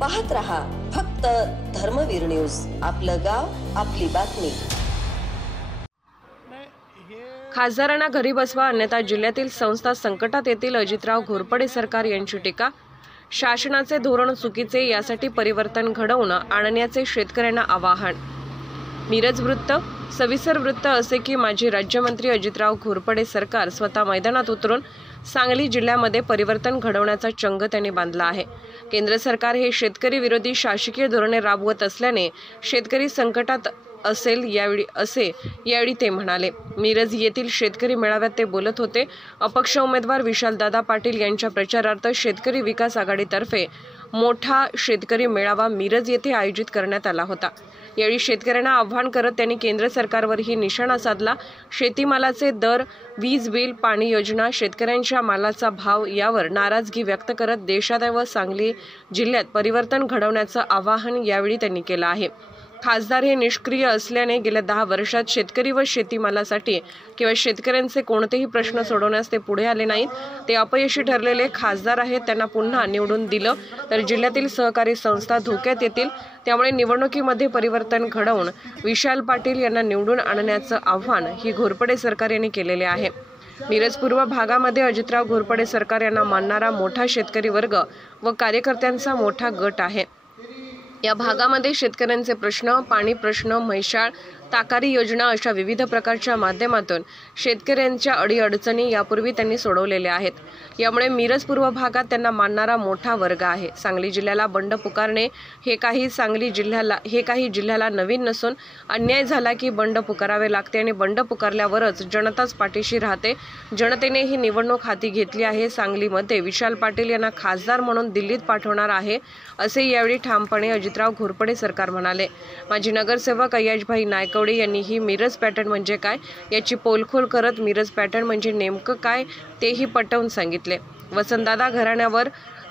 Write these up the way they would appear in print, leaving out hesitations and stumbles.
पाहत रहा फक्त धर्मवीर न्यूज। आपलं गाव आपली बातमी। खासदारांना घरी बसवा अन्यथा जिल्ह्यातील संस्था संकटात येतील, अजितराव घोरपडे सरकार यांची टीका। शासनाचे धोरण चुकीचे, यासाठी परिवर्तन घडवून आणण्याचे शेतकऱ्यांना आवाहन। मिरज वृत्त। सविस्तर वृत्त असे की माजी राज्यमंत्री अजितराव घोरपडे सरकार स्वतः मैदानात उतरून सांगली जिल्ह्यामध्ये परिवर्तन घडवण्याचा चंग त्यांनी बांधला आहे। केंद्र सरकार हे शेतकरी विरोधी शासकीय धोरणे राबवत असल्याने शेतकरी संकटात असेल यावेळी ते म्हणाले। मिरज येथील शेतकरी मेळाव्यात ते बोलत होते। अपक्ष उमेदवार विशालदादा पाटील यांच्या प्रचारार्थ शेतकरी विकास आघाडीतर्फे मोठा शेतकरी मेळावा मिरज येथे आयोजित करण्यात आला होता। यावेळी शेतकऱ्यांना आव्हान करत त्यांनी केंद्र सरकारवरही निशाणा साधला। शेतीमालाचे दर, वीज बिल, पाणी योजना, शेतकऱ्यांच्या मालाचा भाव यावर नाराजगी व्यक्त करत देशात व सांगली जिल्ह्यात परिवर्तन घडवण्याचं आवाहन यावेळी त्यांनी केलं आहे। खासदार हे निष्क्रिय असल्याने गेल्या 10 वर्षात शेतकरी व शेतीमालासाठी किंवा शेतकऱ्यांचे कोणतेही प्रश्न सोडवण्यास ते पुढे आले नाहीत। ते अपयशी ठरलेले खासदार आहेत। त्यांना पुन्हा निवडून दिलं तर जिल्ह्यातील सहकारी संस्था धोक्यात येतील। त्यामुळे निवडणुकीमध्ये परिवर्तन घडवून विशाल पाटील यांना निवडून आणण्याचं आव्हान ही घोरपडे सरकार यांनी केलेले आहे। मिरज पूर्व भागामध्ये अजितराव घोरपडे सरकार यांना मानणारा मोठा शेतकरी वर्ग व कार्यकर्त्यांचा मोठा गट आहे। या भागामध्ये शेतकऱ्यांचे प्रश्न, पाणी प्रश्न, म्हैसाळ, ताकारी योजना अशा विविध प्रकारच्या माध्यमातून शेतकऱ्यांच्या अडीअडचणी यापूर्वी त्यांनी सोडवलेल्या आहेत। यामुळे मिरज पूर्व भागात त्यांना मानणारा मोठा वर्ग आहे। सांगली जिल्ह्याला बंड पुकारणे हे काही जिल्ह्याला नवीन नसून अन्याय झाला की बंड पुकारावे लागते आणि बंड पुकारल्यावरच जनताच पाठीशी राहते। जनतेने ही निवडणूक हाती घेतली आहे। सांगलीमध्ये विशाल पाटील यांना खासदार म्हणून दिल्लीत पाठवणार आहे असे यावेळी ठामपणे अजितराव घोरपडे सरकार म्हणाले। माजी नगरसेवक अय्याजभाई नायकवडे यांनी ही मिरज पॅटर्न म्हणजे काय याची पोलखोल करत मिरज पॅटर्न म्हणजे नेमकं काय तेही पटवून सांगितले। वसंतदादा घराण्यावर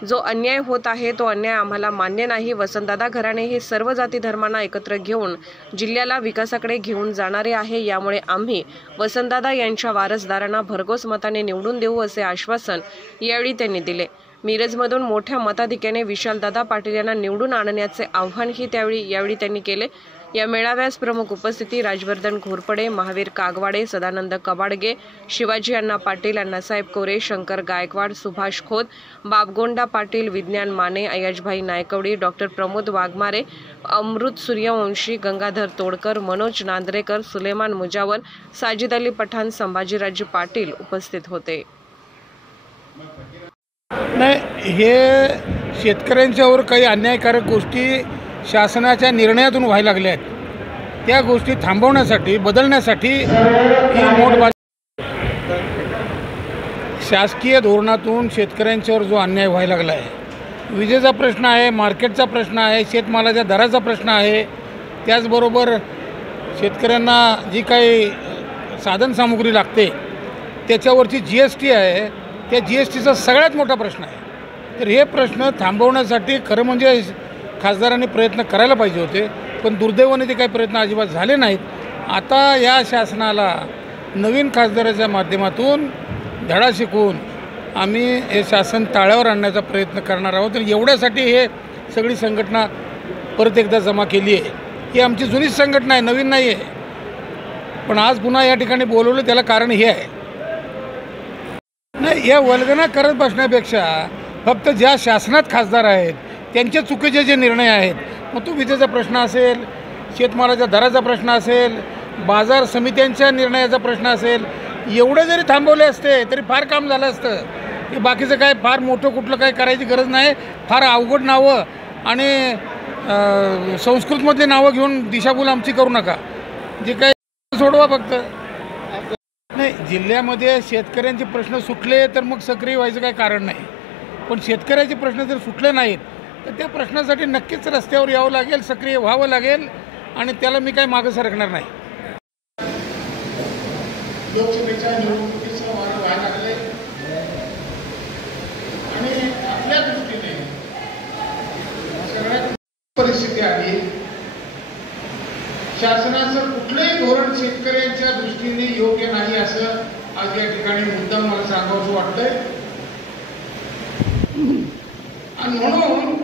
जो अन्याय होत आहे तो अन्याय आम्हाला मान्य नाही। वसंतदादा घराणे हे सर्व जाती धर्मांना एकत्र घेऊन जिल्ह्याला विकासाकडे घेऊन जाणारे आहे। यामुळे आम्ही वसंतदादा यांच्या वारसदारांना भरघोस मताने निवडून देऊ असे आश्वासन यावेळी त्यांनी दिले। मिरजमधून मोठ्या मताधिक्याने विशालदादा पाटील यांना निवडून आणण्याचे आव्हानही यावेळी त्यांनी केले। या मेळाव्यास प्रमुख उपस्थिती राजवर्धन घोरपडे, महावीर कागवाडे, सदानंद कबाडगे, शिवाजी अण्णा पाटील, अण्णासाहेब कोरे, शंकर गायकवाड, सुभाष खोत, बाबगोंडा पाटील, विज्ञान माने, अय्याजभाई नायकवडी, डॉक्टर प्रमोद वाघमारे, अमृत सूर्यवंशी, गंगाधर तोडकर, मनोज नांद्रेकर, सुलेमान मुजावर, साजिद अली पठाण, संभाजीराजे पाटील उपस्थित होते। नाही, हे शेतकऱ्यांच्यावर काही अन्यायकारक गोष्टी शासनाच्या निर्णयातून व्हायला लागल्या आहेत। त्या गोष्टी थांबवण्यासाठी, बदलण्यासाठी ही नोटबंदी, शासकीय धोरणातून शेतकऱ्यांच्यावर जो अन्याय व्हायला लागला आहे, विजेचा प्रश्न आहे, मार्केटचा प्रश्न आहे, शेतमालाच्या दराचा प्रश्न आहे, त्याचबरोबर शेतकऱ्यांना जी काही साधनसामुग्री लागते त्याच्यावरची GST आहे, त्या GSTचा सगळ्यात मोठा प्रश्न आहे। तर हे प्रश्न थांबवण्यासाठी खरं म्हणजे खासदारांनी प्रयत्न करायला पाहिजे होते, पण दुर्दैवाने ते काही प्रयत्न अजिबात झाले नाहीत। आता या शासनाला नवीन खासदाराच्या माध्यमातून धडा शिकवून आम्ही हे शासन ताळ्यावर आणण्याचा प्रयत्न करणार आहोत। आणि एवढ्यासाठी हे सगळी संघटना परत एकदा जमा केली आहे। ही आमची जुनीच संघटना आहे, नवीन नाही आहे। पण आज पुन्हा या ठिकाणी बोलवलं त्याला कारण हे आहे। नाही, या वल्गना करत बसण्यापेक्षा फक्त ज्या शासनात खासदार आहेत त्यांचे चुकीचे जे निर्णय आहेत, मग तो विजेचा प्रश्न असेल, शेतमालाच्या दराचा प्रश्न असेल, बाजार समित्यांच्या निर्णयाचा प्रश्न असेल, एवढे जरी थांबवले असते तरी फार काम झालं असतं। की बाकीचं काय फार मोठं कुठलं काय करायची गरज नाही। फार अवघड नावं आणि संस्कृतमधली नावं घेऊन दिशाभूल आमची करू नका। जे काय सोडवा फक्त। नाही, जिल्ह्यामध्ये शेतकऱ्यांचे प्रश्न सुटले तर मग सक्रिय व्हायचं काही कारण नाही, पण शेतकऱ्याचे प्रश्न जर सुटले नाहीत तर त्या प्रश्नासाठी नक्कीच रस्त्यावर यावं लागेल, सक्रिय व्हावं लागेल आणि त्याला मी काही मागं सरकणार नाही। लोकसभेच्या निवडणुकीचं वारं व्हायला लागले आणि आपल्या दृष्टीने सगळ्यात परिस्थिती आली। शासनाचं कुठलंही धोरण शेतकऱ्यांच्या दृष्टीने योग्य नाही असं आज या ठिकाणी मुद्दाम मला सांगावंसं वाटतंय। आणि म्हणून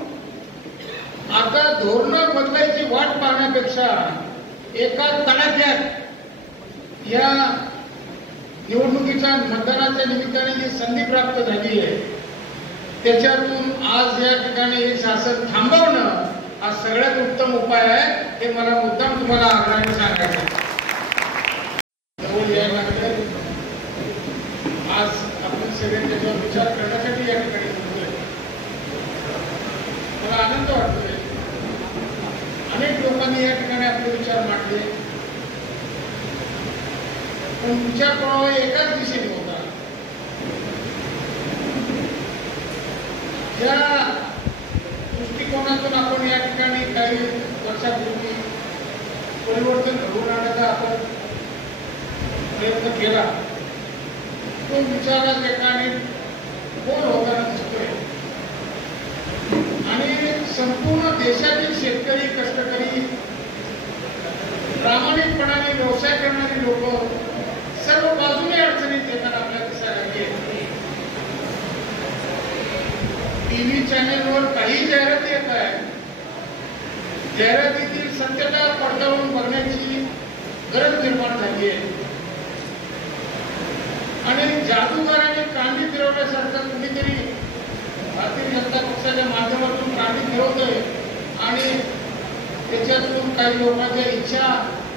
धोरणं बदलायची वाट पाहण्यापेक्षा एका तडाख्यात या निवडणुकीच्या मतदानाच्या निमित्ताने जी संधी प्राप्त झाली आहे त्याच्यातून आज या ठिकाणी हे शासन थांबवणं हा सगळ्यात उत्तम उपाय आहे, हे मला मुद्दाम तुम्हाला आग्रहाने सांगायचं. आज आपण सगळे त्याच्यावर विचार करण्यासाठी या ठिकाणी बोलतोय. मला आनंद वाटतोय. अनेक लोकांनी या ठिकाणी आपले विचार मांडले, पण विचार प्रवाह एकाच दिशेने होता. या दृष्टिकोनातून आपण या ठिकाणी काही वर्षापूर्वी परिवर्तन घडवून आणण्याचा आपण प्रयत्न केला. तो विचारात एकाने बोल होताना दिसतोय आणि संपूर्ण देशातील शेतकरी, कष्टकरी, प्रामाणिकपणाने व्यवसाय करणारी लोक सर्व बाजूने अडचणीत येताना आपल्याला दिसायला लागले. टीव्ही चॅनेलवर काही जाहिराती येत आहेत. जाहिरातीतील सत्यता पडताळून बघण्याची गरज निर्माण झाली आहे आणि जादूगाराने कांडी फिरवल्यासारखं कुणीतरी भारतीय जनता पक्षाच्या माध्यमातून कांडी फिरवतोय आणि त्याच्यातून काही लोकांच्या इच्छा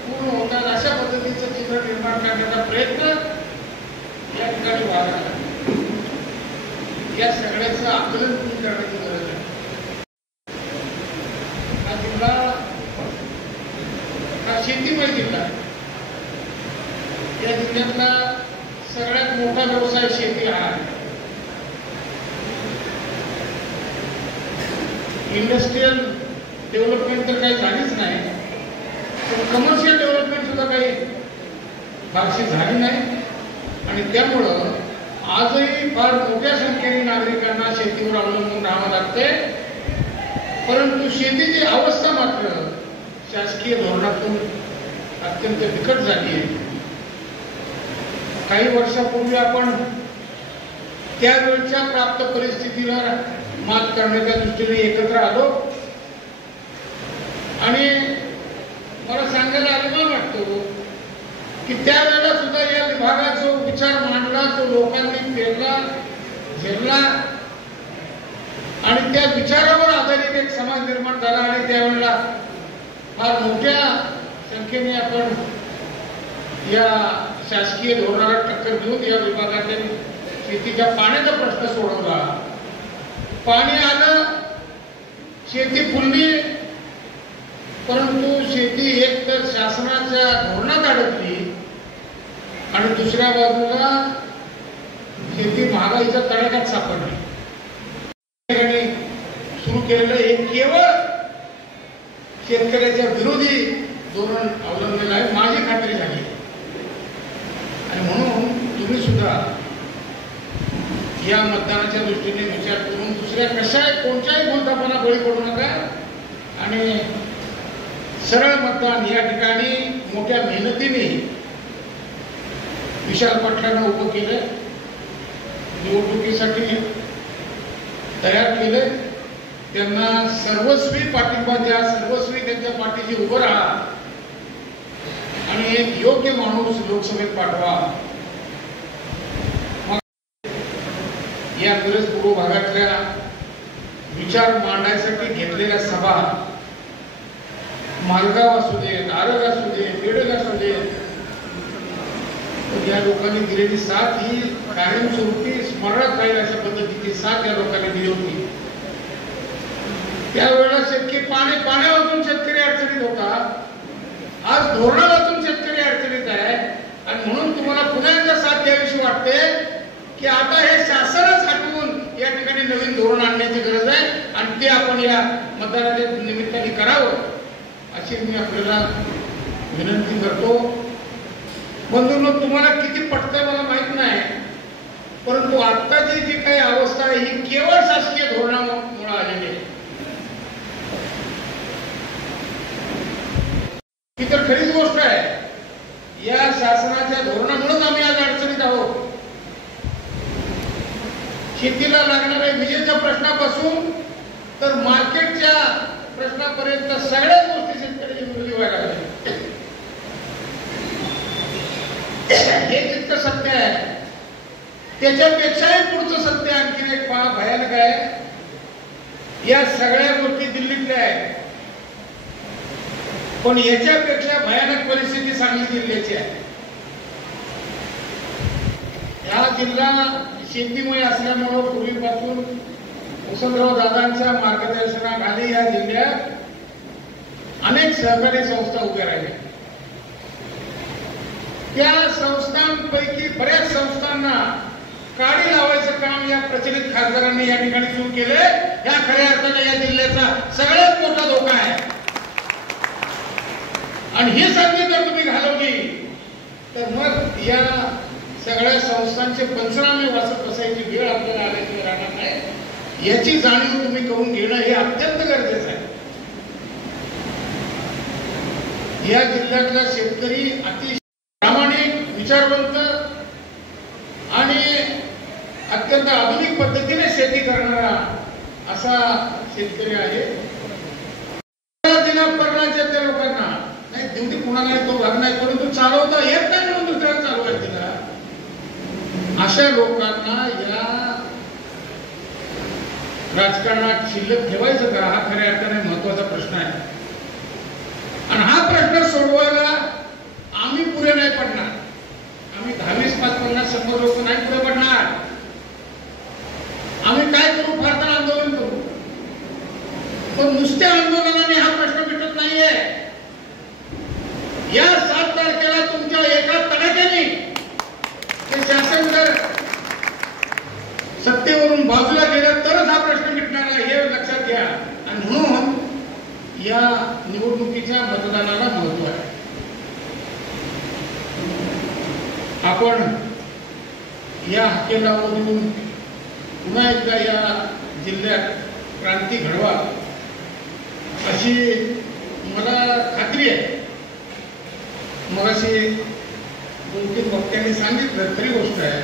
पूर्ण होतात अशा पद्धतीचं चित्र निर्माण करण्याचा प्रयत्न या ठिकाणी व्हायला. या सगळ्याचं आकलन करण्याची गरज आहे. हा जिल्हा हा शेतीमय जिल्हा आहे. या जिल्ह्यातला सगळ्यात मोठा व्यवसाय शेती हा आहे. इंडस्ट्रियल डेव्हलपमेंट तर काही झालीच नाही, पण कमर्शियल डेव्हलपमेंट सुद्धा काही फारशी झाली नाही आणि त्यामुळं आजही फार मोठ्या संख्येने नागरिकांना शेतीवर अवलंबून राहावं लागते. परंतु शेतीची अवस्था मात्र शासकीय धोरणातून अत्यंत बिकट झाली आहे. काही वर्षापूर्वी आपण त्यावेळच्या प्राप्त परिस्थितीवर मात करण्याच्या दृष्टीने एकत्र आलो आणि मला सांगायला अभिमान वाटतो की त्यावेळेला सुद्धा या विभागाचा जो विचार मांडला तो लोकांनी पेरला, झेलला आणि त्या विचारावर आधारित एक समाज निर्माण झाला आणि त्यावेळेला फार मोठ्या संख्येने आपण या शासकीय धोरणाला टक्कर देऊन या विभागातील शेतीच्या पाण्याचा प्रश्न सोडवला. पाणी आलं, शेती फुलली, परंतु शेती एक तर शासनाच्या धोरणात अडकली आणि दुसऱ्या बाजूला शेती महागाईच्या तडाख्यात सापडली. सुरू केलेलं एक केवळ शेतकऱ्याच्या विरोधी धोरण अवलंबलेलं आहे, माझी खात्री झाली. आणि म्हणून तुम्ही सुद्धा या मतदानाच्या दृष्टीने विचार करून दुसऱ्या कोणत्याही भूलथापांना बळी पडू नका आणि सरळ मतदान या ठिकाणी मोठ्या मेहनतीने विशाल पाटलांना उभं केलं, निवडणुकीसाठी तयार केले. त्यांना सर्वस्वी पाठिंबा द्या, सर्वस्वी त्यांच्या पाठीशी उभं राहा आणि एक योग्य माणूस लोकसभेत पाठवा. या मिरज पूर्व भागातल्या विचार मांडण्यासाठी घेतलेल्या सभा मालगाव असू देत, आरग असू दे, बेडग असू दे, या लोकांनी दिलेली साथ ही कायमस्वरूपी स्मरणात राहील अशा पद्धतीची साथ या लोकांनी दिली होती. त्यावेळेला शेतकरी पाण्यावाचून शेतकरी अडचणीत होता, आज धोरणावाचून शेतकरी अडचणीत आहे आणि म्हणून तुम्हाला पुन्हा एकदा साथ द्यावीशी वाटते की आता हे शासनच हटवून या ठिकाणी नवीन धोरण आणण्याची गरज आहे आणि ते आपण या मतदानाच्या निमित्ताने करावं अशी मी आपल्याला विनंती करतो. बंधूंनो, तुम्हाला किती पटतंय मला माहित नाही, परंतु आत्ताची जी काही अवस्था आहे ही केवळ शासकीय धोरणामुळे आलेली आहे. ही तर खरीच गोष्ट आहे. या शासनाच्या धोरणामुळेच आम्ही आज अडचणीत आहोत. शेतीला लागणाऱ्या विजेच्या प्रश्नापासून तर मार्केटच्या प्रश्नापासून आतापर्यंत सगळ्या गोष्टी शेतकऱ्याची विरोधी व्हायला लागल्या. हे जितकं सत्य आहे त्याच्यापेक्षाही पुढचं सत्य आणखीन एक भयानक आहे. या सगळ्या गोष्टी दिल्लीतल्या आहेत, पण याच्यापेक्षा भयानक परिस्थिती सांगली जिल्ह्याची आहे. हा जिल्हा शेतीमय असल्यामुळं पूर्वीपासून वसंतराव दादांच्या मार्गदर्शनाखाली या जिल्ह्यात अनेक सहकारी संस्था उभ्या राहिल्या. त्या संस्थांपैकी बऱ्याच संस्थांना काडी लावायचं काम या प्रचलित खासदारांनी या ठिकाणी सुरू केलंय. या खऱ्या अर्थाने या जिल्ह्याचा सगळ्यात मोठा धोका आहे. आणि ही संधी जर तुम्ही घालवली तर मग या सगळ्या संस्थांचे पंचनामे वाचत बसायची वेळ आपल्याला आल्याशिवाय राहणार नाही. याची जाणीव तुम्ही करून घेणं हे अत्यंत गरजेचं आहे. या जिल्ह्यातला शेतकरी अतिशय प्रामाणिक, विचारवंत आणि अत्यंत आधुनिक पद्धतीने शेती करणारा असा शेतकरी आहे. परणाच्या लोकांना नाही तेवढी कुणाला तो भाग नाही, परंतु चालवता येत नाही म्हणून दुसऱ्याला चालवायचं तिला. अशा लोकांना या राजकारणात शिल्लक ठेवायचं का, हा खऱ्या अर्थाने महत्वाचा प्रश्न आहे. आणि हा प्रश्न सोडवायला आम्ही पुरे नाही पडणार. आम्ही 10, 20, 50, 100 लोक नाही पुरे पडणार. आम्ही काय करू, फार तर आंदोलन करू, पण नुसत्या आंदोलनाने हा प्रश्न मिटत नाहीये. या 7 तारखेला तुमच्या एका तडाख्याने ते शासन जर सत्तेवरून बाजूला गेलं तरच हा प्रश्न मिटणार आहे, हे लक्षात घ्या. आणि म्हणून या निवडणुकीच्या मतदानाला महत्व आहे. आपण या हक्केलामधून पुन्हा एकदा या जिल्ह्यात क्रांती घडवा अशी मला खात्री आहे. मगाशी 2-3 वक्त्यांनी सांगितलं खरी गोष्ट आहे,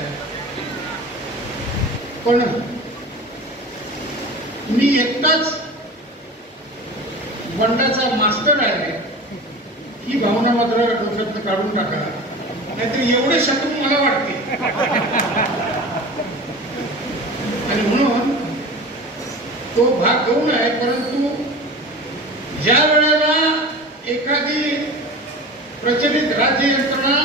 पण मी एकटाच बंडाचा मास्टर आहे ही भावना मात्र डोक्यातून काढून टाका, नाहीतर एवढे शत्रू मला वाटते. आणि म्हणून तो भाग घेऊ नये, परंतु ज्या वेळेला एखादी प्रचलित राज्य यंत्रणा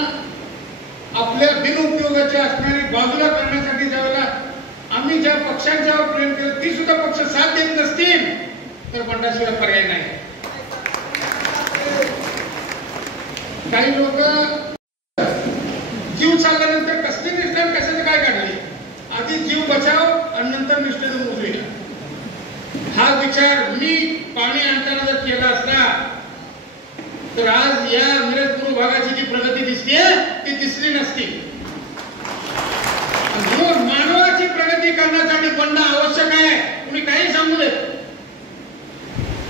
आपल्या बिनउपयोगाची असणारी बाजूला करण्यासाठी ज्यावेळेला आम्ही ज्या पक्षांच्यावर प्रेम केलं ती सुद्धा पक्ष साथ देत नसतील तर बंडाशिवाय पर्याय नाही. काही लोक जीव चालल्यानंतर कसली निष्ठा कशाचं काय काढले, आधी जीव बचाव आणि नंतर निष्ठेचं मोजूया. हा विचार मी पाणी आणताना जर केला असता तर आज या मिरज पूर्व भागाची जी प्रगती दिसते ती दिसली नसती. मानवाची प्रगती करण्यासाठी बंड आवश्यक आहे. तुम्ही काही सांगू दे,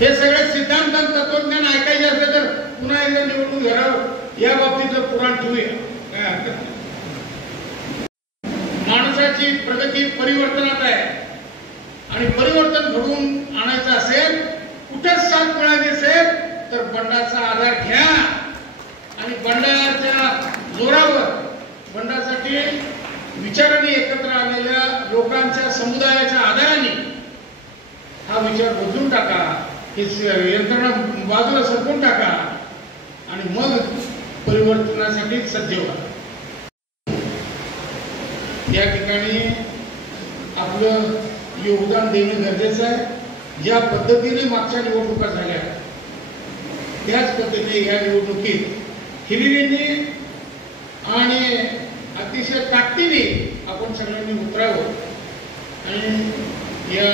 हे सगळे सिद्धांत तत्वज्ञान ऐकायचे असले तर पुन्हा एकदा निवडणूक घ्यावं, या बाबतीतलं पुराण ठेवूया, काय हरकत नाही. माणसाची प्रगती परिवर्तनात आहे आणि परिवर्तन घडवून आणायचं असेल, कुठेच साथ मिळाली असेल तर बंडाचा आधार घ्या आणि बंडाच्या जोरावर, बंडासाठी विचाराने एकत्र आलेल्या लोकांच्या समुदायाच्या आधाराने हा विचार बदलून टाका, ही यंत्रणा बाजूला सरकून टाका आणि मग परिवर्तनासाठी सज्ज व्हा. या ठिकाणी आपलं योगदान देणं गरजेचं आहे. ज्या पद्धतीने मागच्या निवडणुका झाल्या त्याच पद्धतीने या निवडणुकीत हिरिरीने आणि अतिशय ताकदीने आपण सगळ्यांनी उतरावं आणि या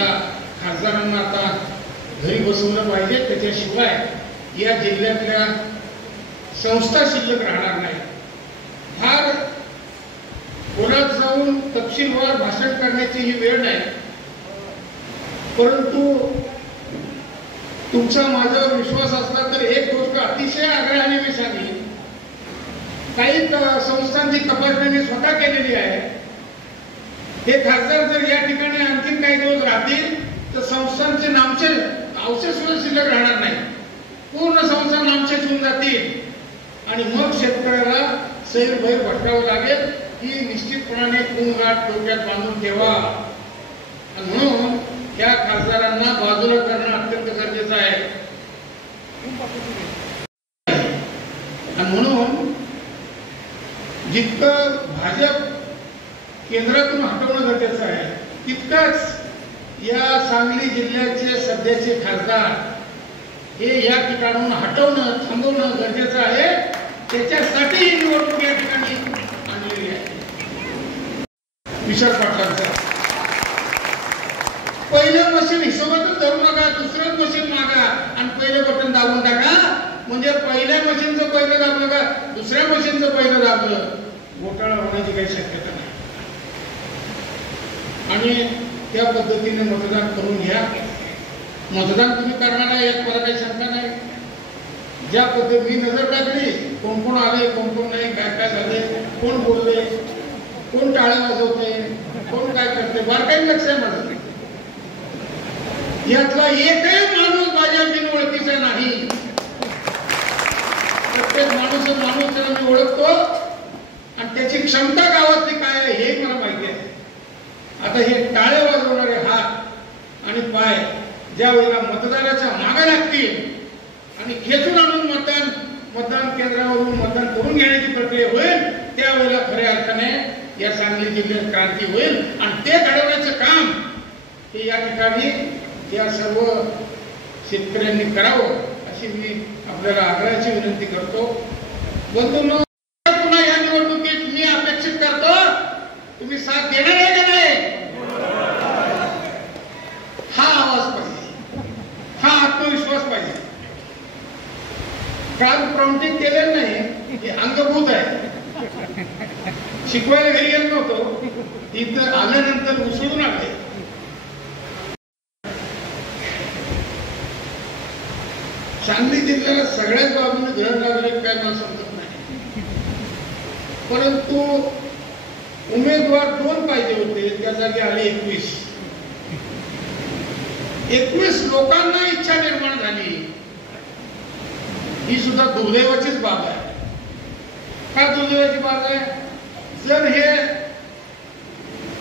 खासदारांना आता घरी बसवलं पाहिजे. त्याच्याशिवाय या जिल्ह्यातल्या संस्था शिल्लक राहणार नाही. फार खोलात जाऊन तपशीलवार भाषण करण्याची ही वेळ नाही, परंतु तुमचा माझ्यावर विश्वास असला तर एक गोष्ट अतिशय आग्रहाने मी सांगेन. काही संस्थांची तपासणी मी स्वतः केलेली आहे. हे खासदार जर या ठिकाणी आणखीन काही दिवस राहतील तर संस्थांचे नामचे अवशेष सुद्धा शिल्लक राहणार नाही. संपूर्ण संसार नामशेष होऊन जातील आणि मग शेतकऱ्याला सैरभैर भटकावं लागेल ही निश्चितपणाने गाठ डोक्यात बांधून ठेवा. आणि म्हणून या खासदारांना बाजूला करणं अत्यंत गरजेचं आहे. आणि म्हणून जितकं भाजप केंद्रातून हटवणं गरजेचं आहे तितकंच या सांगली जिल्ह्याचे सध्याचे खासदार हे या ठिकाणाहून हटवणं थांबवणं गरजेचं आहे. त्याच्यासाठी ही निवडणूक या ठिकाणी आणलेली आहे. विशाल पाटलांचं पहिलं मशीन हिशोबातच धरू नका, दुसरंच मशीन मागा आणि पहिलं बटन दाबून टाका. म्हणजे पहिल्या मशीनचं पहिलं दाबलं का दुसऱ्या मशीनचं पहिलं दाबलं, घोटाळा होण्याची काही शक्यता नाही. आणि त्या पद्धतीने मतदान करून घ्या. मतदान तुम्ही करणार आहे यात मला काही शंका नाही. ज्या पद्धती मी नजर टाकली कोण कोण आले कोण कोण नाही, काय काय झाले, कोण बोलले, कोण टाळे वाजवते, कोण काय करते, बारकाई लक्ष आहे माझं. यातला एकही माणूस माझ्या बिनओळखीचा नाही. प्रत्येक माणूस त्याला मी ओळखतो आणि त्याची क्षमता गावातली काय आहे हे मला माहिती आहे. आता हे टाळे वाजवणारे हात आणि पाय ज्या वेळेला मतदाराच्या मागे लागतील आणि खेचून आणून मतदान केंद्रावरून मतदान करून घेण्याची प्रक्रिया होईल त्यावेळेला खऱ्या अर्थाने या सांगली जिल्ह्यात क्रांती होईल. आणि ते घडवण्याचं काम हे या ठिकाणी या सर्व शेतकऱ्यांनी करावं अशी मी आपल्याला आग्रहाची विनंती करतो. बंधूंनो, पुन्हा या निवडणुकीत मी अपेक्षित करतो तुम्ही साथ देणार आहे का नाही हा आवाज पाहिजे, हा आत्मविश्वास पाहिजे. काल प्रॉम्प्टिंग केलेलं नाही हे अंगभूत आहे. शिकवायला घरी गेलो नव्हतो, इथं आल्यानंतर उसळून आले. सांगली जिल्ह्याला सगळ्याच बाजूने घर लागले काय मला समजत नाही. परंतु उमेदवार 2 पाहिजे होते, त्या जागी आले 21 लोकांना इच्छा निर्माण झाली. ही सुद्धा दुर्दैवाचीच बाब आहे. का दुर्दैवाची बाब आहे? जर हे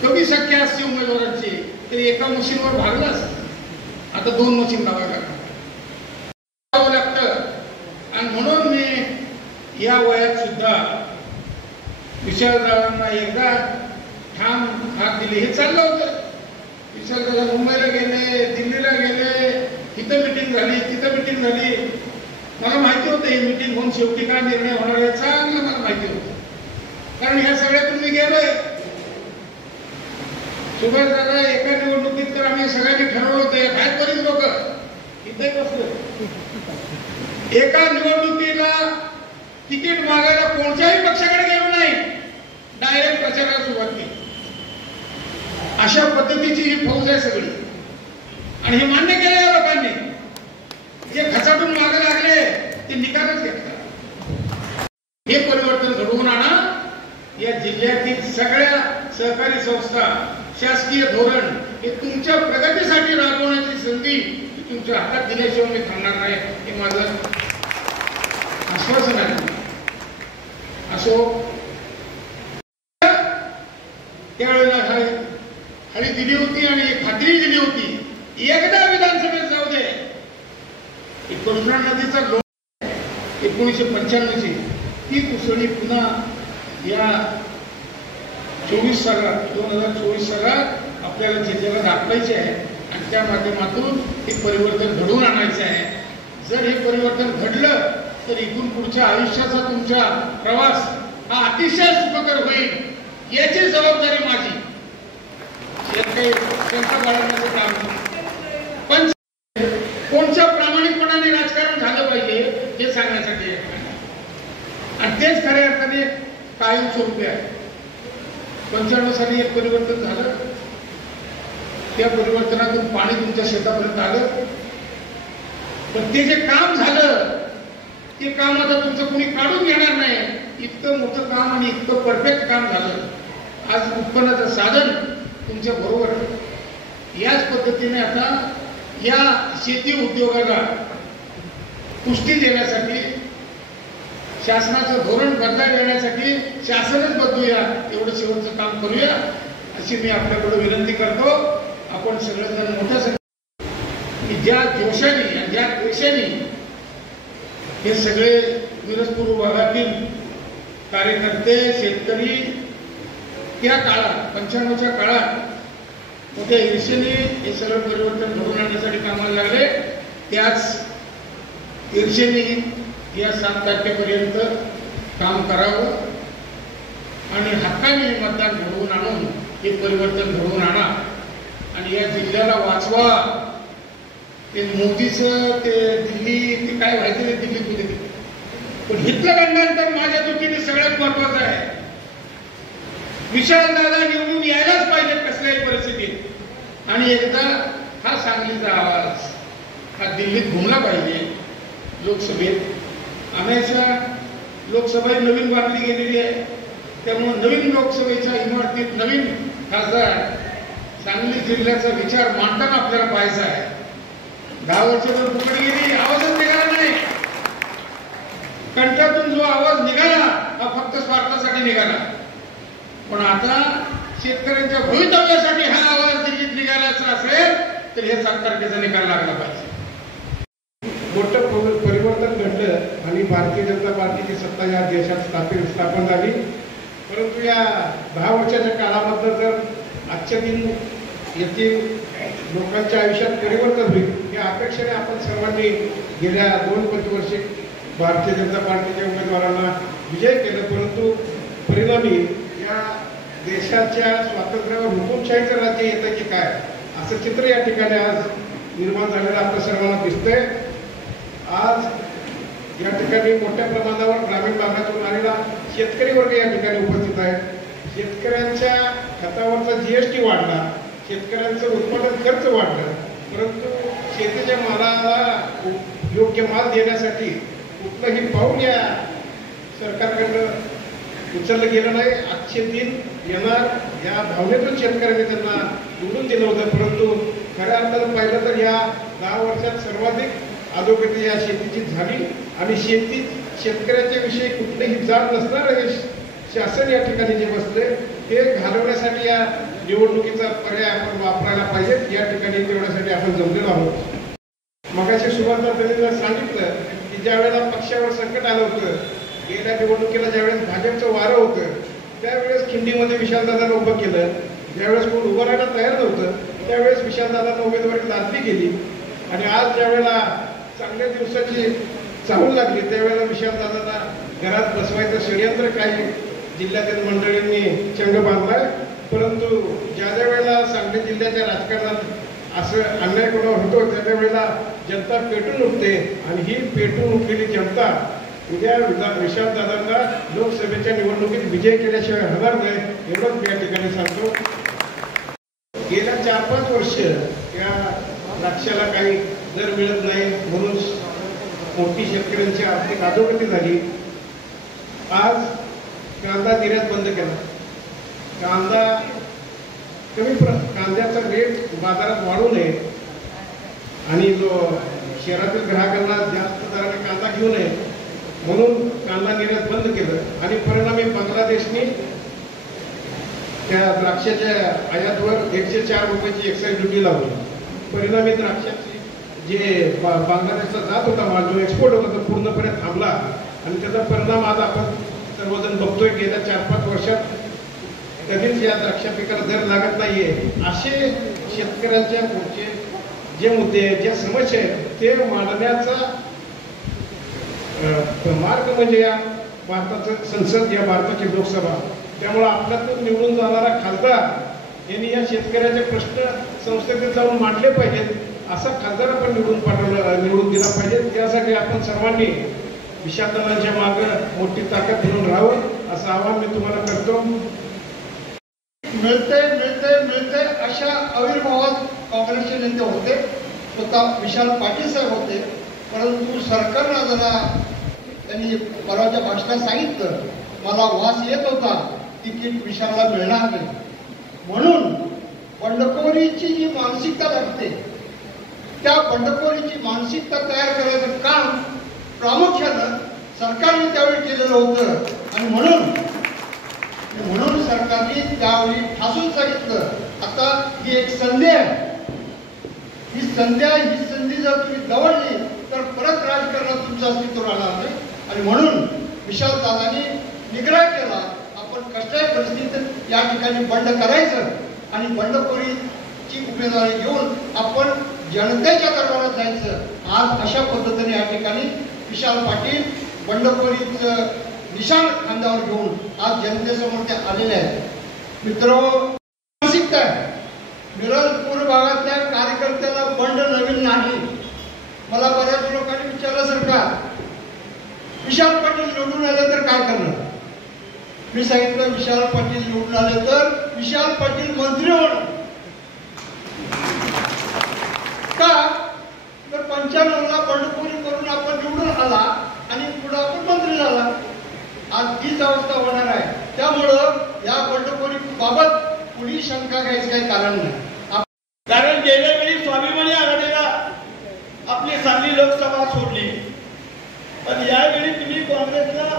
कमी संख्या असते उमेदवारांची तर एका मशीनवर भागलं असतं. आता 2 मशीन लावायला लागतात. आणि म्हणून मी या वयात सुद्धा विशालदादांना एकदा ठाम हात दिले. हे चाललं होतं. विशालदादा मुंबईला गेले, दिल्लीला गेले, इथं मिटिंग झाली, तिथं मिटिंग झाली. मला माहिती होतं ही मिटिंग होऊन शेवटी काय निर्णय होणार आहे चांगलं मला माहिती होतं. कारण ह्या सगळ्यातून मी गेलोय. सुभाषदादा एका निवडणुकीत तर आम्ही सगळ्यांनी ठरवलं होतं काय बरीच लोक इथे बसलो. एका निवडणुकीला तिकीट मागायला कोणत्याही पक्षाकडे गेलो नाही, डायरेक्ट प्रचाराला सुरुवात केली. अशा पद्धतीची ही फौज आहे सगळी. आणि हे मान्य केलं या लोकांनी. जे खचाटून मागे लागले ते निकालच घेतला. हे परिवर्तन घडवून आणा. या जिल्ह्यातील सगळ्या सहकारी संस्था शासकीय धोरण हे तुमच्या प्रगतीसाठी राबवण्याची संधी तुमच्या हातात दिल्याशिवाय मी थांबणार नाही हे माझं आश्वासन आहे. असो त्यावेळेला हळी दिली होती आणि एक खात्री दिली होती एकदा विधानसभेत जाऊ दे. कृष्णा नदीचा 1995ची ती उसळी पुन्हा या 2024 सालात आपल्याला जिल्ह्याला दाखवायची आहे आणि त्या माध्यमातून हे परिवर्तन घडवून आणायचे आहे. जर हे परिवर्तन घडलं तर इथून पुढच्या आयुष्याचा तुमचा प्रवास हा अतिशय सुखकर होईल. याची जबाबदारी माझी. बाळगण्याचं काम पण कोणत्या प्रामाणिकपणाने राजकारण झालं पाहिजे हे सांगण्यासाठी आणि तेच खऱ्या अर्थाने कायमस्वरूपी आहे. 95 साली एक परिवर्तन झालं. त्या परिवर्तनातून पाणी तुमच्या शेतापर्यंत आलं. पण ते जे काम झालं ते काम आता तुमचं कोणी काढून घेणार नाही. इतकं मोठं काम आणि इतकं परफेक्ट काम झालं. आज उत्पन्नाचं साधन तुमच्या बरोबर. याच पद्धतीने आता या शेती उद्योगाला पुष्टी देण्यासाठी, शासनाचं धोरण बदला देण्यासाठी शासनच बदलूया, एवढं शेवटचं काम करूया अशी मी आपल्याकडे विनंती करतो. आपण सगळेजण मोठ्या की ज्या जोशाने आणि ज्या पेशाने हे सगळे मिरज पूर्व भागातील कार्यकर्ते, शेतकरी त्या काळात 95च्या काळात मोठ्या ईर्षेने हे सगळं परिवर्तन घडवून आणण्यासाठी कामाला लागले, त्याच ईर्षेने या 7 तारखेपर्यंत काम करावं आणि हक्काने मतदान घडवून आणून हे परिवर्तन घडवून आणा आणि या जिल्ह्याला वाचवा. ते मोदीचं ते दिल्ली ते काय व्हायचं नाही दिल्लीमध्ये, पण हिटलर आणल्यानंतर माझ्या दृष्टीने सगळ्यात महत्वाचं आहे विशालदादा निवडून यायलाच पाहिजे कसल्याही परिस्थितीत. आणि एकदा हा सांगलीचा आवाज हा दिल्लीत घुमला पाहिजे. लोकसभेत आम्याच्या लोकसभेत नवीन बांधली गेलेली आहे, त्यामुळे नवीन लोकसभेच्या इमारतीत नवीन खासदार सांगली जिल्ह्याचा विचार मांडताना आपल्याला पाहायचा आहे. 10 वर्ष जर फुकट गेली, आवाजच निघाला नाही. कंठातून जो आवाज निघाला हा फक्त स्वार्थासाठी निघाला, पण आता शेतकऱ्यांच्या भवितव्यासाठी हा आवाज दिल्लीत निघालाचा असेल तर हे 7 तारखेचा निकाल लागला पाहिजे. मोठं परिवर्तन घडलं आणि भारतीय जनता पार्टीची सत्ता या देशात स्थापन झाली. परंतु या 10 वर्षाच्या काळामध्ये जर आजच्या दिन येथील लोकांच्या आयुष्यात परिवर्तन होईल या अपेक्षेने आपण सर्वांनी गेल्या 2 पंचवर्षे भारतीय जनता पार्टीच्या उमेदवारांना विजय केलं. परंतु परिणामी या देशाच्या स्वातंत्र्यावर हुकुमशाहीचं राज्य येतं की काय असं चित्र या ठिकाणी आज निर्माण झालेलं आपल्या सर्वांना दिसतंय. आज या ठिकाणी मोठ्या प्रमाणावर ग्रामीण भागातून आलेला शेतकरी वर्ग या ठिकाणी उपस्थित आहे. शेतकऱ्यांच्या खतावरचा GST वाढला, शेतकऱ्यांचं उत्पादन खर्च वाढलं, परंतु शेतीच्या मालाला योग्य माल देण्यासाठी कुठलंही पाऊल या सरकारकडनं उचललं गेलं नाही. आजचे दिन येणार या भावनेतून शेतकऱ्यांनी त्यांना निवडून दिलं होतं, परंतु खऱ्या अर्थानं पाहिलं तर या 10 वर्षात सर्वाधिक अधोगती या शेतीची झाली आणि शेतकऱ्याच्या विषयी कुठलीही जात नसणार हे शासन या ठिकाणी जे बसले ते घालवण्यासाठी या निवडणुकीचा पर्याय आपण वापरायला पाहिजे. या ठिकाणी तेवढ्यासाठी आपण जमलेलो आहोत. मगाशी सुभाषदादांनी सांगितलं की ज्या वेळेला पक्षावर संकट आलं होतं, गेल्या निवडणुकीला ज्यावेळेस भाजपचं वारं होतं त्यावेळेस खिंडीमध्ये विशालदादांना उभं केलं. ज्यावेळेस कोण उभं राहायला तयार नव्हतं त्यावेळेस विशालदादांना उमेदवारी लादली गेली आणि आज ज्या वेळेला चांगल्या दिवसाची चाहूल लागली त्यावेळेला विशालदादांना घरात बसवायचं षडयंत्र काही जिल्ह्यातील मंडळींनी चंग बांधलाय. परंतु ज्या वेळेला सांगली जिल्ह्याच्या राजकारणात असं अन्याय कोणावर होतो त्या वेळेला जनता पेटून उठते आणि ही पेटून उठलेली जनता उद्या विशालदादांना लोकसभेच्या निवडणुकीत विजय केल्याशिवाय होणार नाही एवढंच मी या ठिकाणी सांगतो. गेल्या 4-5 वर्ष या द्राक्षाला काही दर मिळत नाही म्हणून मोठी शेतकऱ्यांची आर्थिक अधोगती झाली. आज कांदा निर्यात बंद केला. कांद्याचा रेट बाजारात वाढू नये आणि जो शहरातील ग्राहकांना जास्त दराने कांदा घेऊ नये म्हणून कांदा निर्यात बंद केलं आणि परिणामी बांगलादेशने त्या द्राक्षाच्या आयातवर 104 रुपयाची एक्साईज ड्युटी लावली. परिणामी द्राक्षाची जे बांगलादेशचा जात होता माल जो एक्सपोर्ट होता तो पूर्णपणे थांबला आणि त्याचा परिणाम आज आपण सर्वजण बघतोय. गेल्या 4-5 वर्षात कधीच या द्राक्ष पिकाला दर लागत नाहीये. असे शेतकऱ्यांच्या पुढचे जे मुद्दे ज्या समस्या आहेत ते मांडण्याचा मार्ग म्हणजे या भारताचं संसद या भारताची लोकसभा. त्यामुळे आपल्यातून निवडून जाणारा खासदार यांनी या शेतकऱ्याचे प्रश्न संसदेत जाऊन मांडले पाहिजेत. असा खासदार आपण निवडून दिला पाहिजे. त्यासाठी आपण सर्वांनी विशालदादांच्या मागं मोठी ताकद घेऊन राहावं असं आवाहन मी तुम्हाला करतो. मिळते अशा आविर्भावात काँग्रेसचे नेते होते, स्वतः विशाल पाटील साहेब होते. परंतु सरकारनं जरा त्यांनी परवाच्या भाषणात सांगितलं मला वास येत होता तिकीट विशालला मिळणार नाही म्हणून बंडखोरीची जी मानसिकता लागते त्या बंडखोरीची मानसिकता तयार करायचं काम प्रामुख्यानं सरकारने त्यावेळी केलेलं होतं आणि म्हणून सरकारने त्यावेळी ठासून सांगितलं आता ही एक संधी आहे, ही संधी जर तुम्ही दवडली तर परत राजकारणात तुमचं अस्तित्व राहणार नाही. आणि म्हणून विशाल दादांनी निग्रह केला, आपण कसल्याही परिस्थितीत या ठिकाणी बंड करायचं आणि बंडखोरीची उमेदवारी घेऊन आपण जनतेच्या दरबारात जायचं. आज अशा पद्धतीने या ठिकाणी विशाल पाटील बंडखोरीचं निशाण खांद्यावर घेऊन आज जनतेसमोर ते आलेले आहेत. मित्रांनो, मानसिकता आहे. मिरजपूर भागातल्या कार्यकर्त्याला बंड नवीन नाही. मला बऱ्याच लोकांनी विचारलं, सरकार विशाल पाटील निवडून आले तर काय करणार? मी सांगितलं विशाल पाटील निवडून आले तर विशाल पाटील मंत्री होणार. का तर 95ला बंडखोरी करून आपण निवडून आला आणि पुढे आपण मंत्री झाला. आज हीच अवस्था होणार आहे. त्यामुळं या बंडखोरी बाबत कुणी शंका घ्यायचं काही कारण नाही. कारण गेल्या वेळी स्वाभिमानी आघाडीला आपली सांगली लोकसभा सोडली, पण यावेळी तुम्ही काँग्रेसला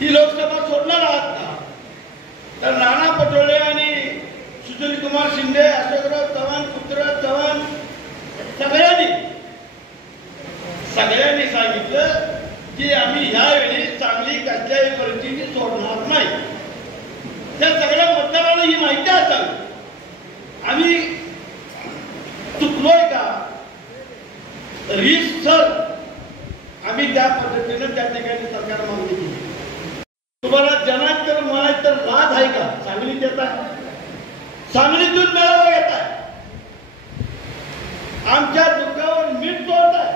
ही लोकसभा सोडणार आहात का? तर नाना पटोले आणि सुशील कुमार शिंदे, अशोकराव चव्हाण, पृथ्वीराज चव्हाण सगळ्यांनी सांगितलं की आम्ही यावेळी सांगली कसल्याही परिस्थितीत सोडणार नाही. त्या सगळ्या मतदारांना ही माहिती असावी. आम्ही चुकलोय का? रीतसर आम्ही त्या पद्धतीने त्या ठिकाणी सरकार मागणी केली. तुम्हाला जनात तर म्हणायचं तर लाज आहे का? सांगलीत येत आहे, सांगलीतून मेळावा येत आहे, आमच्या दुःखावर मीठ चोळत आहे.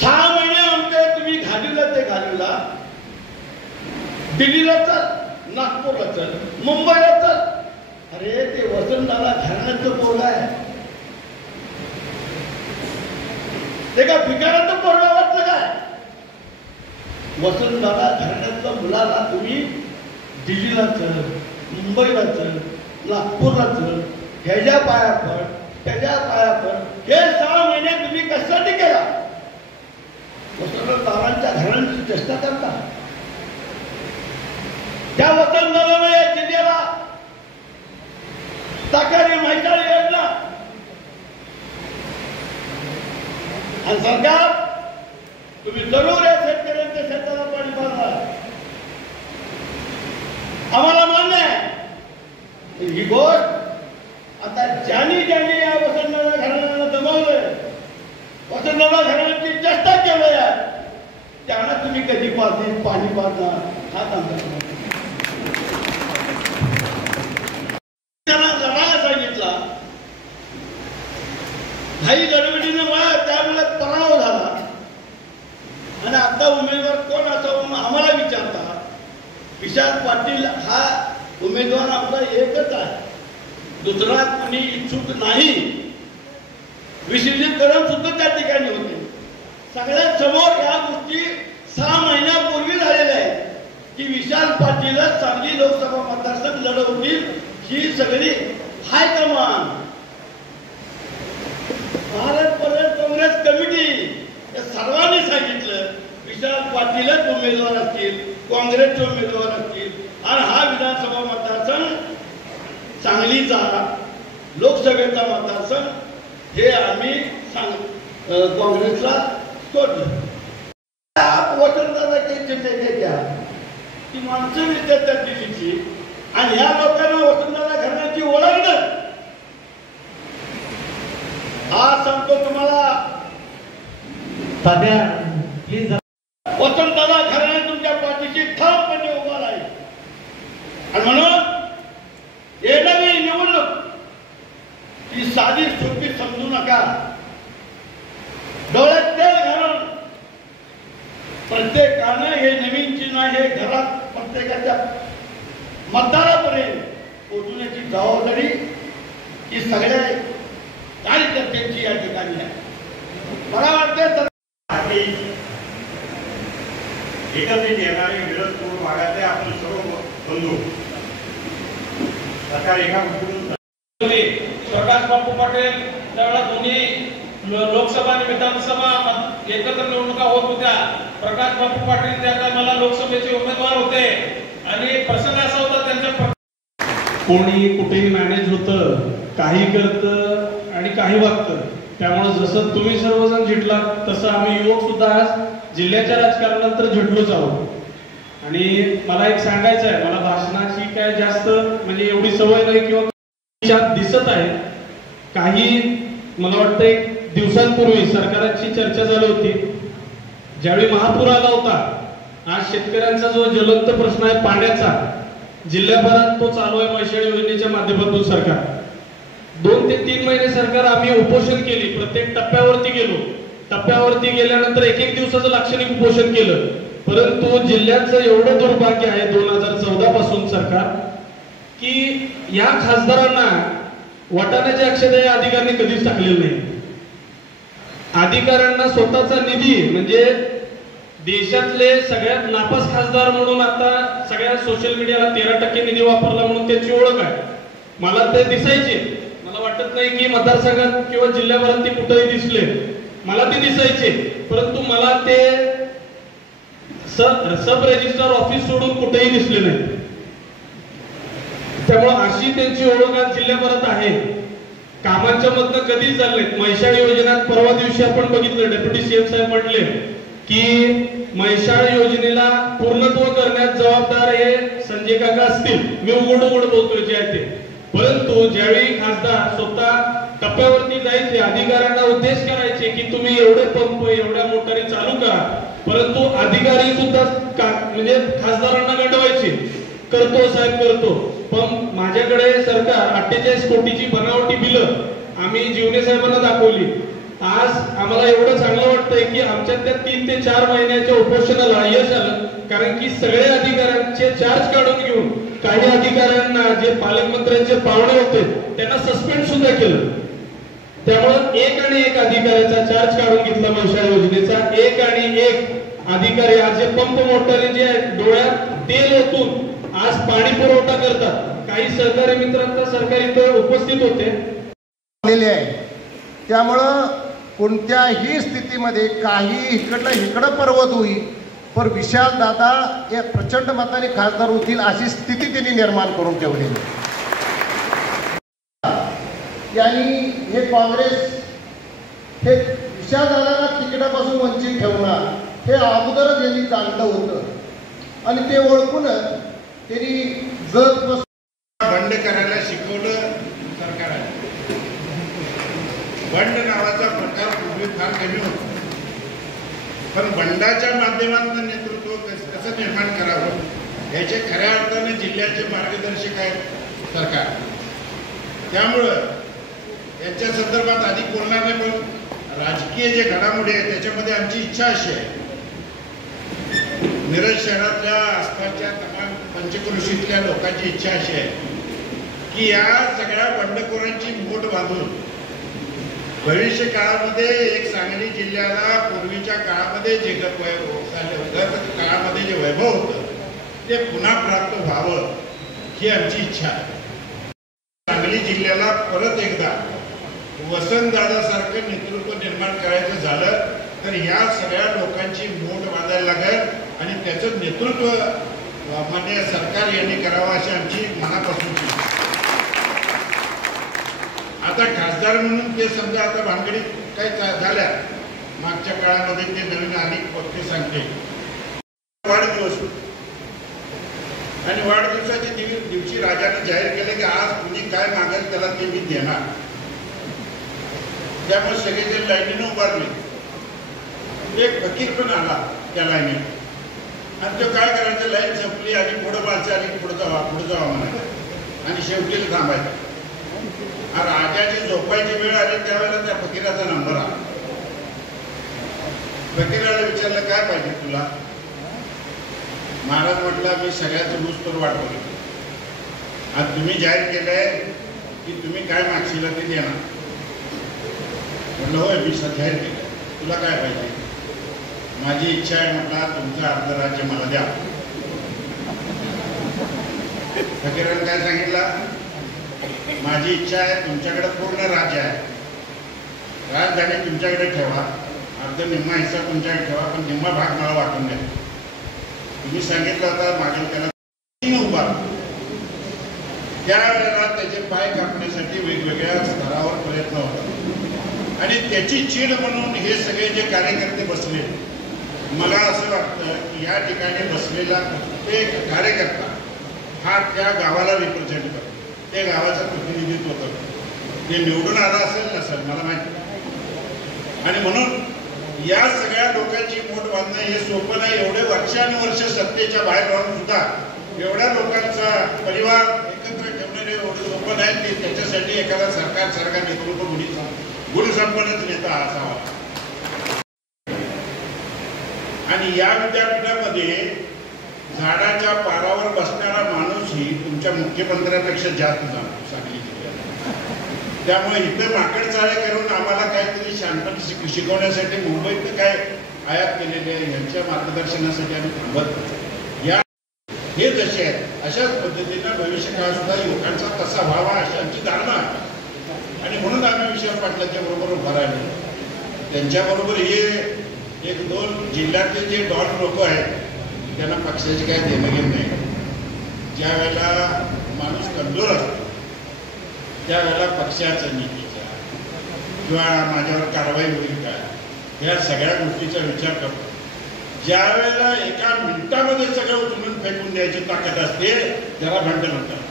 6 महिने आमचे तुम्ही घालवला, दिल्लीला चल, नागपूरला चल, मुंबईला चल. अरे ते वसंतदादा घराण्याचं पोरग आहे, ते का भिकाऱ्याचं पोरग वाटलं काय? वसंतदादा घराण्याच्या मुलाला तुम्ही दिल्लीला चल, मुंबईला चल, नागपूरला चल, ह्याच्या पाया पड, त्याच्या पाया पड. हे 6 महिने तुम्ही कशासाठी केला? वसंतदादांच्या घराण्याची चेष्टा करता. त्या वसंतदादाला या जिल्ह्याला ताकारी माहिती योजना आणि सरकार तुम्ही जरूर या शेतकऱ्यांच्या शेताला पाणी पाजणार, आम्हाला मान्य आहे. ही गोष्ट आता ज्यांनी या वसंतदादा घराण्याला दमवलंय, वसंतदादा घराण्याची चेष्टा केलंय, त्यांना तुम्ही कधी पाणी पाजणार हा आमचा लढायला सांगितला. काही गडबडीने त्यामुळे पराभव झाला आणि आता उमेदवार कोण असावं आम्हाला विचारता. विशाल पाटील हा उमेदवार आपला एकच आहे, दुसरा कोणी इच्छुक नाही. विश्वजित कदम सुद्धा त्या ठिकाणी होते. सगळ्यात समोर या गोष्टी 6 महिन्यापूर्वी झालेल्या आहेत की विशाल पाटील सांगली लोकसभा मतदारसंघ लढवतील. ही सगळी हायकमान भारत प्रदेश काँग्रेस कमिटी या सर्वांनी सांगितलं विशाल पाटीलच उमेदवार असतील, काँग्रेसचे उमेदवार असतील आणि हा विधानसभा मतदारसंघ सांगलीचा लोकसभेचा मतदारसंघ हे आम्ही काँग्रेसला सोडलं. वसंतदादा चिंता घ्या ती माणसं विद्यार्थ्या दिल्लीची आणि ह्या लोकांना वसंतदादा घराण्याची ओळख नाही. आज सांगतो तुम्हाला, वसंतदादा घराणे तुमच्या पाठीशी ठामपणे उभा राहील. आणि म्हणून येणारी निवडणूक ही साधी सोपी समजू नका. डोळ्यात तेल घालून प्रत्येकानं हे नवीन चिन्ह हे घरात प्रत्येकाच्या मतदारापर्यंत पोहोचण्याची जबाबदारी ही सगळ्या कार्यकर्त्यांची या ठिकाणी आहे. मला वाटतं एकत्रित येणारे मिरजपूर भागातले आपण सर्व बंधू सरकार एका स्वर्गास बापू पटेल त्यावेळेला दोन्ही लोकसभा आणि विधानसभा एकत्र निवडणुका होत होत्या. प्रकाश बापू पाटील त्या टायमाला लोकसभेचे उमेदवार होते आणि प्रसंग असा होता त्यांच्या कोणी कुठेही मॅनेज होतं, काही करतं आणि काही वागतं. त्यामुळे जसं तुम्ही सर्वजण झिटला तसं आम्ही युवक सुद्धा आज जिल्ह्याच्या राजकारणानंतर झिटलोच आहोत. आणि मला एक सांगायचं आहे, मला भाषणाची काय जास्त म्हणजे एवढी सवय नाही किंवा दिसत आहे. काही मला वाटतं एक दिवसांपूर्वी सरकारची चर्चा झाली होती. ज्यावेळी महापूर आला होता, आज शेतकऱ्यांचा जो ज्वलंत प्रश्न आहे पाण्याचा जिल्ह्याभरात तो चालू आहे. मैशाळ योजनेच्या माध्यमातून सरकार 2 ते 3 महिने सरकार आम्ही उपोषण केली. प्रत्येक टप्प्यावरती गेलो. टप्प्यावरती गेल्यानंतर 1 दिवसाचं लाक्षणिक उपोषण केलं. परंतु जिल्ह्याचं एवढं दुर्भाग्य आहे 2014 पासून सरकार की या खासदारांना वाटाण्याचे अक्षर या अधिकाऱ्यांनी कधीच टाकलेलं नाही. अधिकाऱ्यांना स्वतःचा निधी म्हणजे देशातले सगळ्यात नापास खासदार म्हणून आता सगळ्या सोशल मीडियाला 13% निधी वापरला म्हणून त्याची ओळख आहे. मला ते दिसायचे. मला वाटत नाही की मतदारसंघात किंवा जिल्ह्याभरात ते कुठेही दिसले. मला ते दिसायचे, परंतु मला ते सब रजिस्ट्रार ऑफिस सोडून कुठेही दिसले नाही. त्यामुळे अशी त्यांची ओळख आज जिल्ह्याभरात आहे. कामांच्या मधनं कधीच झालं नाही. मैशाळ योजनेत परवा दिवशी आपण बघितलं, डेप्युटी सीएम साहेब म्हटले की मैशाळ योजनेला पूर्णत्व करण्यात जबाबदार हे संजय काका असतील. मी उघड बोलतोय जे आहे ते. परंतु ज्यावेळी खासदार स्वतः टप्प्यावरती जायचे, अधिकाऱ्यांना उद्देश करायचे की तुम्ही एवढे पंप एवढ्या मोटारी चालू करा, परंतु अधिकारी सुद्धा म्हणजे खासदारांना गंडवायचे, करतो साहेब करतो. पण माझ्याकडे सरकार 48 कोटीची बनावटी बिलं आम्ही जीवने साहेबांना दाखवली. आज आम्हाला एवढं चांगलं वाटतंय की आमच्या त्या 3 ते 4 महिन्याच्या उपोषणाला यश आलं. कारण की सगळे अधिकाऱ्यांचे चार्ज काढून घेऊन काही अधिकाऱ्यांना जे पालकमंत्र्यांचे पाहुणे होते त्यांना सस्पेंड सुद्धा केलं. त्यामुळं एक अधिकाऱ्याचा चार्ज काढून घेतला मैशाळ योजनेचा. एक अधिकारी आज जे पंप मोटारी जे डोळ्यात तेल ओतून आज पाणी पुरवठा करतात. काही सहकारी मित्रांचा सरकार इथे उपस्थित होते. त्यामुळं कोणत्याही स्थितीमध्ये काही इकडं पर्वत होईल, पण विशाल दादा या प्रचंड मताने खासदार होतील अशी स्थिती त्यांनी निर्माण करून ठेवलेली. यांनी हे काँग्रेस हे विशाल दादाला तिकिटापासून वंचित ठेवणार हे अगोदरच यांनी जाणलं होतं आणि ते ओळखूनच त्यांनी बंड करायला शिकवलं सरकारने. बंड नावाचा प्रकार पूर्वी फार कमी होता, पण बंडाच्या माध्यमातून नेतृत्व कसं निर्माण करावं याचे खऱ्या अर्थाने जिल्ह्याचे मार्गदर्शक आहेत सरकार. त्यामुळं यांच्या संदर्भात अधिक बोलणार नाही, पण राजकीय जे घडामोडी आहेत त्याच्यामध्ये आमची इच्छा अशी आहे, मिरज शहरातल्या आसपासच्या तमाम पंचक्रोशीतल्या लोकांची इच्छा अशी आहे की या सगळ्या बंडखोरांची मूठ बांधून भविष्य काळामध्ये एक सांगली जिल्ह्याला पूर्वीच्या काळामध्ये जे काळामध्ये जे वैभव होतं ते पुन्हा प्राप्त व्हावं ही आमची इच्छा आहे. सांगली जिल्ह्याला परत एकदा वसंतदादासारखं नेतृत्व निर्माण करायचं झालं तर या सगळ्या लोकांची मूठ बांधायला लागेल आणि त्याचं नेतृत्व माननीय सरकार यांनी करावं अशी आमची मनापासूनची. आता खासदार म्हणून ते समजा आता भानगडीत काय झाल्या मागच्या काळामध्ये ते नवीन अनेक पक्के सांगते वाढदिवस आणि वाढदिवसाच्या दिवशी राजाने जाहीर केलं की आज कुणी काय मागेल त्याला ते मी देणार. त्यामुळे सगळेजण लाईनीनं उभारले. एक फकीर पण आला त्या लाईनीत आणि तो काय करायचं, लाईन संपली आणि पुढं माणसं आली पुढे जावा म्हणायचं आणि शेवटीला थांबायचं. राजाची झोपायची वेळ आली त्यावेळेला त्या फकीराचा नंबर आला. फकीराला विचारलं काय पाहिजे तुला. महाराज म्हटला मी सगळ्याचं ऊस तर वाटवलं. आज तुम्ही जाहीर केलंय की तुम्ही काय मागशील ते देणार. म्हटलं होय मी जाहीर केलं. तुला काय पाहिजे. माझी इच्छा आहे म्हटला तुमचं अर्ध राज्य मला द्या. फकीराने काय सांगितलं, माझी इच्छा आहे तुमच्याकडे पूर्ण राज्य आहे राजधानी तुमच्याकडे ठेवा, अर्ध निम्मा हिस्सा तुमच्याकडे ठेवा, पण निम्मा भाग मला वाटून द्या. तुम्ही सांगितलं होता मागेल त्याला 3 उभा. त्यावेळेला त्याचे पाय कापण्यासाठी वेगवेगळ्या स्तरावर प्रयत्न होतात आणि त्याची चीड म्हणून हे सगळे जे कार्यकर्ते बसले, मला असं वाटतं की या ठिकाणी बसलेला प्रत्येक कार्यकर्ता हा त्या गावाला रिप्रेझेंट करतो, त्या गावाचं प्रतिनिधित्व करतो. ते निवडून आला असेल नसेल मला माहिती, आणि म्हणून या सगळ्या लोकांची मोठ बांधणं हे सोपं नाही. एवढे वर्षानुवर्ष सत्तेच्या बाहेर राहून सुद्धा एवढ्या लोकांचा परिवार एकत्र ठेवणे एवढं सोपं नाही. ते त्याच्यासाठी एखादा सरकारसारखा नेतृत्व गुणसंपन्नच नेता असावा. आणि या विद्यापीठामध्ये झाडाच्या पारावर बसणारा माणूसही तुमच्या मुख्यमंत्र्यापेक्षा जास्त जाणतो सांगली जिल्ह्यात. त्यामुळे इथं माकडचाळे करून आम्हाला काहीतरी शांतपणे शिकवण्यासाठी मुंबईत काय आयात केलेले आहे, यांच्या मार्गदर्शनासाठी आम्ही थांबत या हे जसे आहेत अशाच पद्धतीनं भविष्यकाळ सुद्धा युवकांचा कसा व्हावा अशी आमची धारणा आहे. आणि म्हणून आम्ही विशाल पाटलांच्या बरोबर उभा राहिलो. त्यांच्याबरोबर हे 1-2 जिल्ह्यातले जे डॉन लोक आहेत त्यांना पक्षाचे काय देणं घेणं नाही. ज्या वेळेला माणूस कमजोर असतो त्यावेळेला पक्षाच्या नीतीचा किंवा माझ्यावर कारवाई होईल काय या सगळ्या गोष्टीचा विचार करतो. ज्या वेळेला एका मिनिटामध्ये सगळं उचलून फेकून द्यायची ताकद असते त्याला भांडण म्हणतात.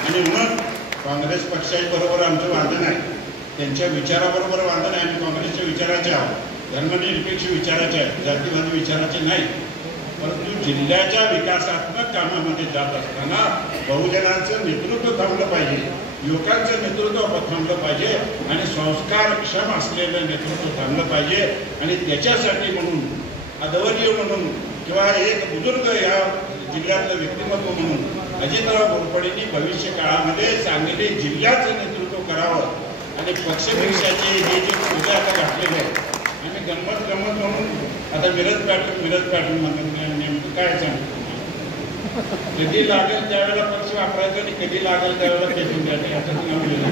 आणि म्हणून काँग्रेस पक्षाबरोबर आमचं वादन आहे, त्यांच्या विचाराबरोबर वादन आहे. आम्ही काँग्रेसच्या विचाराचे आहोत, धर्मनिरपेक्ष विचाराचे आहेत, जातीवादी विचाराचे नाही. परंतु जिल्ह्याच्या विकासात्मक कामामध्ये जात असताना बहुजनांचं नेतृत्व थांबलं पाहिजे, युवकांचं नेतृत्व थांबलं पाहिजे आणि संस्कारक्षम असलेलं नेतृत्व थांबलं पाहिजे. आणि त्याच्यासाठी म्हणून अद्वितीय म्हणून किंवा एक बुजुर्ग या जिल्ह्यातलं व्यक्तिमत्व म्हणून अजितराव घोरपडेंनी भविष्य काळामध्ये सांगली जिल्ह्याचं नेतृत्व करावं. आणि पक्षपेक्षाचे हे जे पूजा आता घातलेले आहे आणि गंमत म्हणून आता मिरज पॅटर्न म्हणून नेमकं काय सांगतो, कधी लागेल त्यावेळेला पक्ष वापरायचा आणि कधी लागेल त्यावेळेला पेटून द्यायचं याच्यात नाव लिहिलं.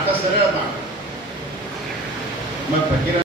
आता सरळ मग फकीर